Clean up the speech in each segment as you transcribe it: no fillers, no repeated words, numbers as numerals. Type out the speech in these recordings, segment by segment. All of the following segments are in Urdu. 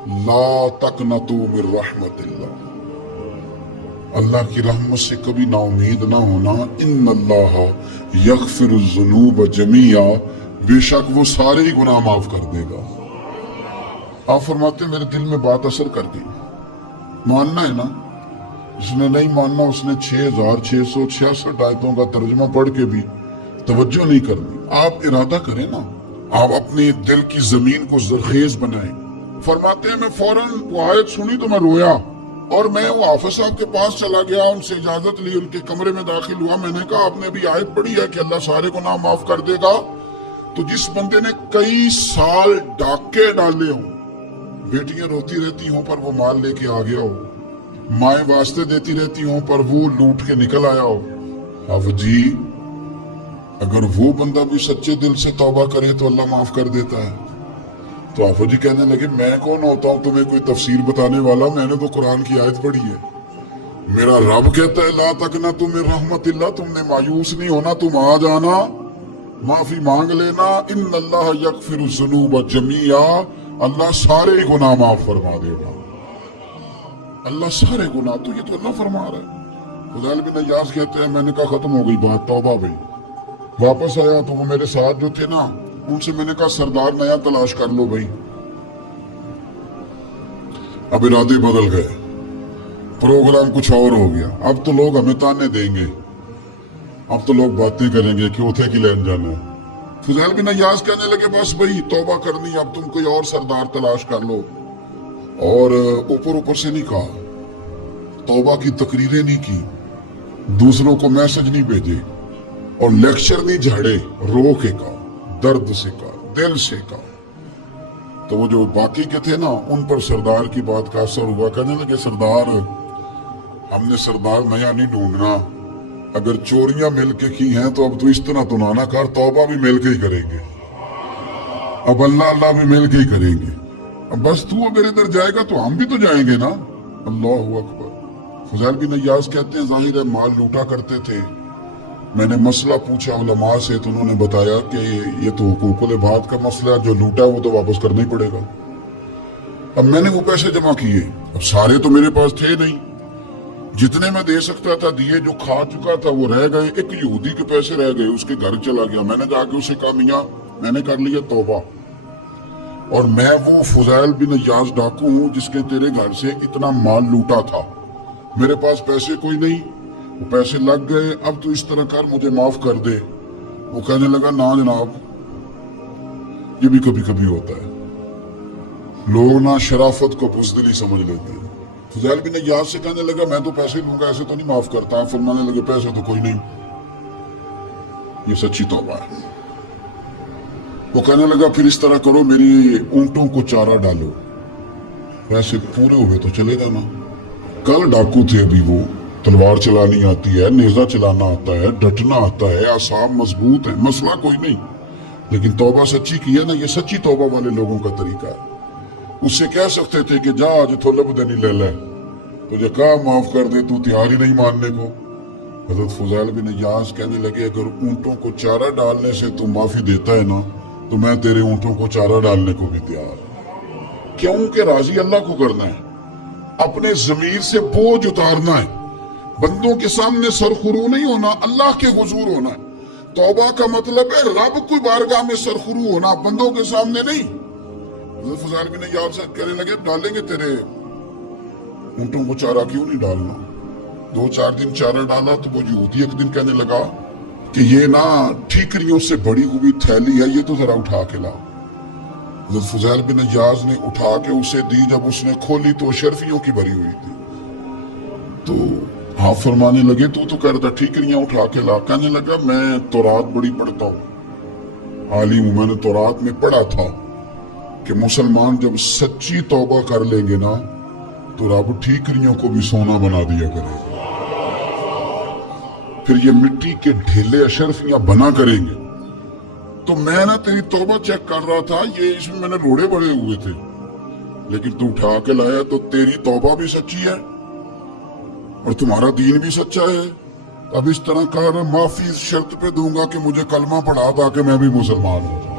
لا تقنطوا من رحمت اللہ، اللہ کی رحمت سے کبھی نا امید نہ ہونا۔ ان اللہ یغفر الذنوب جمیعا، بے شک وہ سارے ہی گناہ معاف کر دے گا۔ آپ فرماتے ہیں میرے دل میں بات اثر کر گئی، ماننا ہے نا۔ جس نے نہیں ماننا اس نے 6666 آیتوں کا ترجمہ پڑھ کے بھی توجہ نہیں کرنی۔ آپ ارادہ کریں نا، آپ اپنے دل کی زمین کو زرخیز بنائیں۔ فرماتے ہیں میں فوراً وہ آیت سنی تو میں رویا، اور میں وہ حافظ صاحب کے پاس چلا گیا، ان سے اجازت لی، ان کے کمرے میں داخل ہوا۔ میں نے کہا آپ نے ابھی آیت پڑھی ہے کہ اللہ سارے گناہ معاف کر دے گا؟ تو جس بندے نے کئی سال ڈاکے ڈالے ہوں، بیٹیاں روتی رہتی ہوں پر وہ مال لے کے آ گیا ہو، مائیں واسطے دیتی رہتی ہوں پر وہ لوٹ کے نکل آیا ہو، اب جی اگر وہ بندہ بھی سچے دل سے توبہ کرے تو اللہ معاف کر دیتا ہے۔ تو آفو جی کہنے لگے میں کون ہوتا ہوں تمہیں کوئی تفسیر بتانے والا، میں نے تو قرآن کی آیت پڑھی ہے۔ میرا رب کہتا ہے لا تقنطوا من رحمت اللہ، تم نے مایوس نہیں ہونا، تم آ جانا، معافی مانگ لینا۔ ان اللہ یغفر الذنوب جمیعا، اللہ سارے گناہ معاف فرما دے گا۔ اللہ سارے گناہ، تو یہ تو اللہ فرما رہا ہے۔ فضیل بن عیاض کہتے ہیں میں نے کہا ختم ہو گئی بات، توبہ بھائی۔ واپس آیا تو وہ میرے ساتھ جو تھے نا، ان سے میں نے کہا سردار نیا تلاش کر لو بھائی۔ اب ارادے بدل گئے، پروگرام کچھ اور ہو گیا۔ اب تو لوگ ہمیں تانے دیں گے، اب تو لوگ باتیں کریں گے کہ اتھے کی لین جانا ہے۔ فضیل بن عیاض کہنے لگے بس بھائی توبہ کرنی، اب تم کوئی اور سردار تلاش کر لو۔ اور اوپر سے نہیں کہا، توبہ کی تقریریں نہیں کی، دوسروں کو میسج نہیں بھیجے، اور لیکچر نہیں جھاڑے، رو کے کہا، درد سے کہا، دل سے کہا۔ تو وہ جو باقی کے تھے نا، ان پر سردار کی بات کا اثر ہوا۔ کہنے لگے سردار ہم نے سردار نیا نہیں ڈھونڈنا، اگر چوریاں مل کے کی ہیں تو اب تو اس طرح تو نہ کر، توبہ بھی مل کے ہی کریں گے، اب اللہ بھی مل کے ہی کریں گے، اب بس تو اگر ادھر جائے گا تو ہم بھی تو جائیں گے نا۔ اللہ اکبر۔ فضیل بن عیاض کہتے ہیں ظاہر ہے مال لوٹا کرتے تھے، میں نے مسئلہ پوچھا علماء سے تو انہوں نے بتایا کہ یہ تو حقوق العباد کا مسئلہ ہے، جو لوٹا وہ تو واپس کرنا ہی پڑے گا۔ اب میں نے وہ پیسے جمع کیے، اب سارے تو میرے پاس تھے نہیں، جتنے میں دے سکتا تھا دیے، جو کھا چکا تھا وہ رہ گئے۔ ایک یہودی کے پیسے رہ گئے، اس کے گھر چلا گیا، میں نے جا کے اسے کہا میاں میں نے کر لیا توبہ، اور میں وہ فضیل بن عیاض ڈاکو ہوں جس کے تیرے گھر سے اتنا مال لوٹا تھا، میرے پاس پیسے کوئی نہیں، وہ پیسے لگ گئے، اب تو اس طرح کر مجھے معاف کر دے۔ وہ کہنے لگا نا جناب، یہ بھی کبھی کبھی ہوتا ہے، لوگ نا شرافت کو بزدلی سمجھ لیتے ہیں۔ فضیل بن عیاض سے کہنے لگا میں تو پیسے لوں گا، ایسے تو نہیں معاف کرتا۔ فرمانے لگے پیسے تو کوئی نہیں، یہ سچی توبہ ہے۔ وہ کہنے لگا پھر اس طرح کرو، میری اونٹوں کو چارہ ڈالو، پیسے پورے ہوئے تو چلے جانا۔ کل ڈاکو تھے، ابھی وہ تلوار چلانی آتی ہے، نیزہ چلانا آتا ہے، ڈٹنا آتا ہے، اعصاب مضبوط ہے، مسئلہ کوئی نہیں، لیکن توبہ سچی کی ہے نا، یہ سچی توبہ والے لوگوں کا طریقہ ہے۔ اس سے کہہ سکتے تھے کہ جا آج تھولب دینی لے لے، تجھے کہا معاف کر دے، تو تیار ہی نہیں ماننے کو۔ حضرت فضیل بن عیاض کہنے لگے اگر اونٹوں کو چارہ ڈالنے سے تو معافی دیتا ہے نا، تو میں تیرے اونٹوں کو چارہ ڈالنے کو بھی تیار ہوں۔ کیوں کہ راضی اللہ کو کرنا ہے، اپنے ضمیر سے بوجھ اتارنا ہے، بندوں کے سامنے سرخرو نہیں ہونا، اللہ کے حضور ہونا ہے۔ توبہ کا مطلب ہے رب کی بارگاہ میں سرخرو ہونا، بندوں کے سامنے نہیں۔ حضرت فضیل بن عیاض سے کہنے لگے ڈالیں گے تیرے اونٹوں کو چارہ، کیوں نہیں ڈالنا؟ 2-4 دن چارہ ڈالا تو وہ یہودی ایک دن کہنے لگا کہ یہ نا ٹھیکریوں سے بڑی ہوئی تھیلی ہے، یہ تو ذرا اٹھا کے لاؤ۔ حضرت فضیل بن عیاض نے اٹھا کے اسے دی، جب اس نے کھولی تو اشرفیوں کی بھری ہوئی تھی۔ تو آپ فرمانے لگے تو کہہ رہا تھا ٹھیکریاں اٹھا کے لا۔ کہنے لگا میں تورات بڑی پڑھتا ہوں، عالم ہوں، میں نے تورات میں پڑھا تھا کہ مسلمان جب سچی توبہ کر لیں گے نا تو رب ٹھیکریوں کو بھی سونا بنا دیا کرے گا، پھر یہ مٹی کے ڈھیلے اشرفیاں بنا کریں گے۔ تو میں نا تیری توبہ چیک کر رہا تھا، یہ اس میں نے روڑے بڑے ہوئے تھے، لیکن تو اٹھا کے لایا تو تیری توبہ بھی سچی ہے اور تمہارا دین بھی سچا ہے۔ اب اس طرح کر، معافی اس شرط پہ دوں گا کہ مجھے کلمہ پڑھا تاکہ میں بھی مسلمان ہو جاؤں۔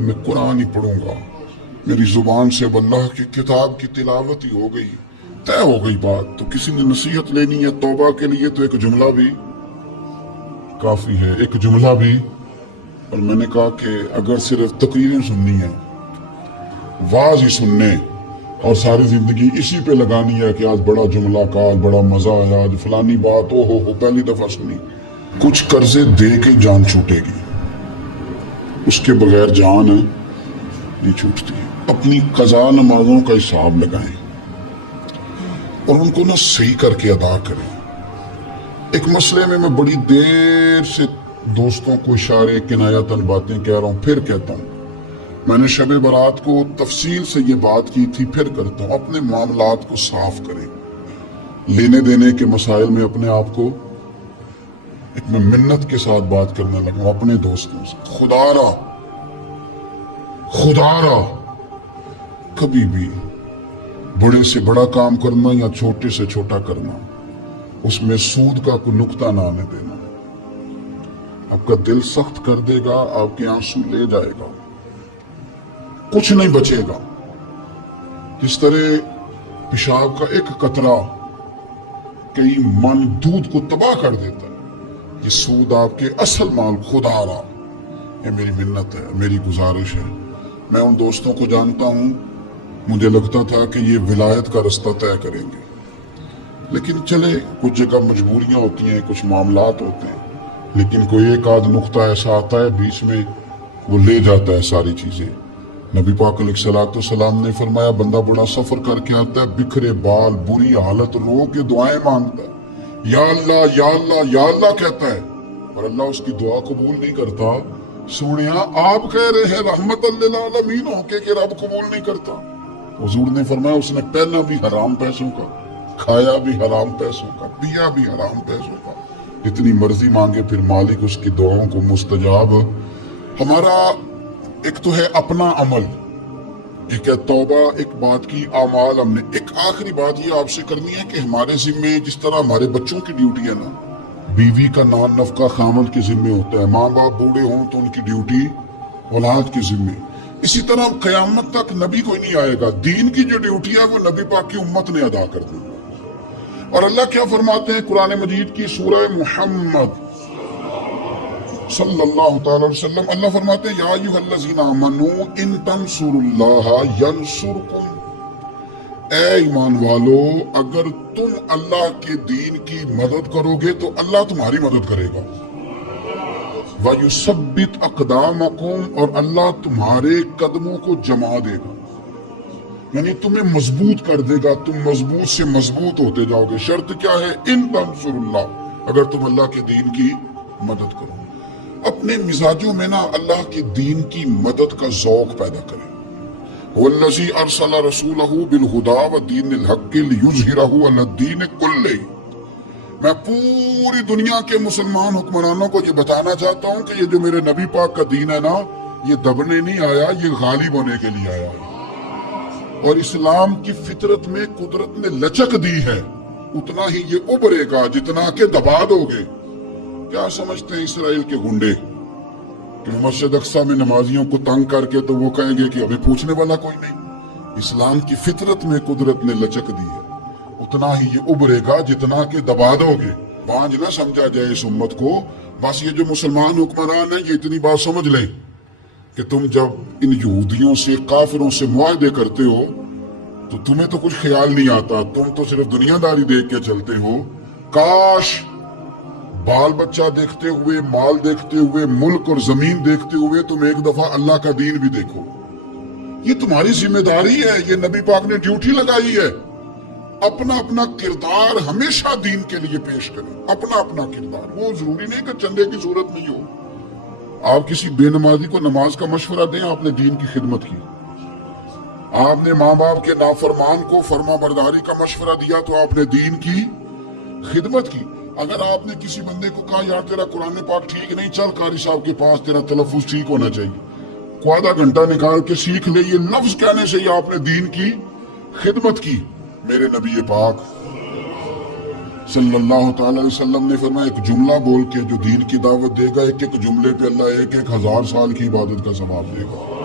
میں قرآن ہی پڑھوں گا، میری زبان سے اب اللہ کی کتاب کی تلاوت ہی ہو گئی، طے ہو گئی بات۔ تو کسی نے نصیحت لینی ہے توبہ کے لیے تو ایک جملہ بھی کافی ہے، ایک جملہ بھی۔ اور میں نے کہا کہ اگر صرف تقریریں سننی ہے، واز ہی سننے اور ساری زندگی اسی پہ لگانی ہے کہ آج بڑا جملہ کا، آج بڑا مزہ آیا، آج فلانی بات او ہو پہلی دفعہ سنی، کچھ قرضے دے کے جان چھوٹے گی، اس کے بغیر جان نہیں چھوٹتی۔ اپنی قضا نمازوں کا حساب لگائیں اور ان کو صحیح کر کے ادا کریں۔ ایک مسئلے میں بڑی دیر سے دوستوں کو اشارے کنایتاً باتیں کہہ رہا ہوں، پھر کہتا ہوں، میں نے شب برات کو تفصیل سے یہ بات کی تھی، پھر کرتا ہوں، اپنے معاملات کو صاف کریں۔ لینے دینے کے مسائل میں اپنے آپ کو ایک میں منت کے ساتھ بات کرنے لگا ہوں اپنے دوستوں سے، خدا را کبھی بھی بڑے سے بڑا کام کرنا یا چھوٹے سے چھوٹا کرنا، اس میں سود کا کوئی نقطہ نہ آنے دینا۔ آپ کا دل سخت کر دے گا، آپ کے آنسو لے جائے گا، کچھ نہیں بچے گا۔ جس طرح پیشاب کا ایک قطرہ کئی من دودھ کو تباہ کر دیتا ہے، یہ سود آپ کے اصل مال خدا را۔ یہ میری منت ہے، میری گزارش ہے۔ میں ان دوستوں کو جانتا ہوں، مجھے لگتا تھا کہ یہ ولایت کا رستہ طے کریں گے، لیکن چلے کچھ جگہ مجبوریاں ہوتی ہیں، کچھ معاملات ہوتے ہیں، لیکن کوئی ایک آدھ نقطہ ایسا آتا ہے بیچ میں، وہ لے جاتا ہے ساری چیزیں۔ نبی پاک علیہ الصلوۃ والسلام نے فرمایا، بندہ بڑا سفر کر کے آتا ہے، بکھرے بال، بری حالت، رو کے دعائیں مانگتا ہے، یا اللہ یا اللہ یا اللہ کہتا ہے، اور اللہ اس کی دعا قبول نہیں کرتا۔ سونیا آپ کہہ رہے ہیں رحمت للعالمین ہو کے کہ رب قبول نہیں کرتا؟ حضور نے فرمایا اس نے پہنا بھی حرام پیسوں کا، کھایا بھی حرام پیسوں کا، پیا بھی حرام پیسوں کا، جتنی مرضی مانگے، پھر مالک اس کی دعاؤں کو مستجاب۔ ہمارا ایک تو ہے اپنا عمل، ایک ہے توبہ، ایک بات کی اعمال۔ ہم نے ایک آخری بات یہ آپ سے کرنی ہے کہ ہمارے ذمے جس طرح ہمارے بچوں کی ڈیوٹی ہے نا، بیوی کا نان نفقہ خاوند کے ذمے ہوتا ہے، ماں باپ بوڑھے ہوں تو ان کی ڈیوٹی اولاد کے ذمے، اسی طرح قیامت تک نبی کوئی نہیں آئے گا، دین کی جو ڈیوٹی ہے وہ نبی پاک کی امت نے ادا کر دی۔ اور اللہ کیا فرماتے ہیں قرآن مجید کی سورہ محمد صلی اللہ تعالی وسلم، اللہ فرماتے ہیں، یا ایھا الذین آمنوا ان تنصروا اللہ ینصرکم، اے ایمان والو اگر تم اللہ کے دین کی مدد کرو گے تو اللہ تمہاری مدد کرے گا، وَيُثَبِّتْ أَقْدَامَكُمْ، اور اللہ تمہارے قدموں کو جما دے گا، یعنی تمہیں مضبوط کر دے گا، تم مضبوط سے مضبوط ہوتے جاؤ گے۔ شرط کیا ہے؟ ان تنصروا اللہ، اگر تم اللہ کے دین کی مدد کرو۔ اپنے مزاجوں میں نا اللہ کے دین کی مدد کا ذوق پیدا کریں۔ وَالَّذِي أَرْسَلَ رَسُولَهُ بِالْهُدَىٰ وَدِينِ الْحَقِّ لِيُظْهِرَهُ عَلَى الدِّينِ كُلِّهِ، میں پوری دنیا کے مسلمان حکمرانوں کو یہ بتانا چاہتا ہوں کہ یہ جو میرے نبی پاک کا دین ہے نا، یہ دبنے نہیں آیا، یہ غالب ہونے کے لیے آیا ہے، اور اسلام کی فطرت میں قدرت نے لچک دی ہے، اتنا ہی یہ ابھرے گا جتنا کہ دبا دو گے۔ کیا سمجھتے ہیں اسرائیل کے گنڈے کہ مسجد اقصیٰ میں نمازیوں کو تنگ کر کے تو وہ کہیں گے کہ ہمیں پوچھنے والا کوئی نہیں؟ اسلام کی فطرت میں قدرت نے لچک دی ہے، اتنا ہی یہ ابھرے گا جتنا کہ دبا دو گے۔ بانجھ نہ سمجھا جائے اس امت کو، بس یہ جو مسلمان حکمران ہیں یہ اتنی بات سمجھ لیں کہ تم جب ان یہودیوں سے، کافروں سے معاہدے کرتے ہو تو تمہیں تو کچھ خیال نہیں آتا، تم تو صرف دنیا داری دیکھ کے چلتے ہو۔ کاش بال بچہ دیکھتے ہوئے، مال دیکھتے ہوئے، ملک اور زمین دیکھتے ہوئے تم ایک دفعہ اللہ کا دین بھی دیکھو۔ یہ تمہاری ذمہ داری ہے، یہ نبی پاک نے ڈیوٹی لگائی ہے۔ اپنا اپنا کردار ہمیشہ دین کے لیے پیش کریں، اپنا اپنا کردار، وہ ضروری نہیں کہ چندے کی صورت نہیں ہو۔ آپ کسی بے نمازی کو نماز کا مشورہ دیں، آپ نے دین کی خدمت کی۔ آپ نے ماں باپ کے نافرمان کو فرما برداری کا مشورہ دیا تو آپ نے دین کی خدمت کی۔ اگر آپ نے کسی بندے کو کہا یار تیرا قرآن پاک ٹھیک نہیں، چل قاری صاحب کے پاس، تیرا تلفظ ٹھیک ہونا چاہیے، کو آدھا گھنٹہ نکال کے سیکھ لے، یہ لفظ کہنے سے ہی آپ نے دین کی خدمت کی۔ میرے نبی پاک صلی اللہ تعالی علیہ وسلم نے فرمایا ایک جملہ بول کے جو دین کی دعوت دے گا، ایک ایک جملے پہ اللہ 1,000 سال کی عبادت کا ثواب دے گا۔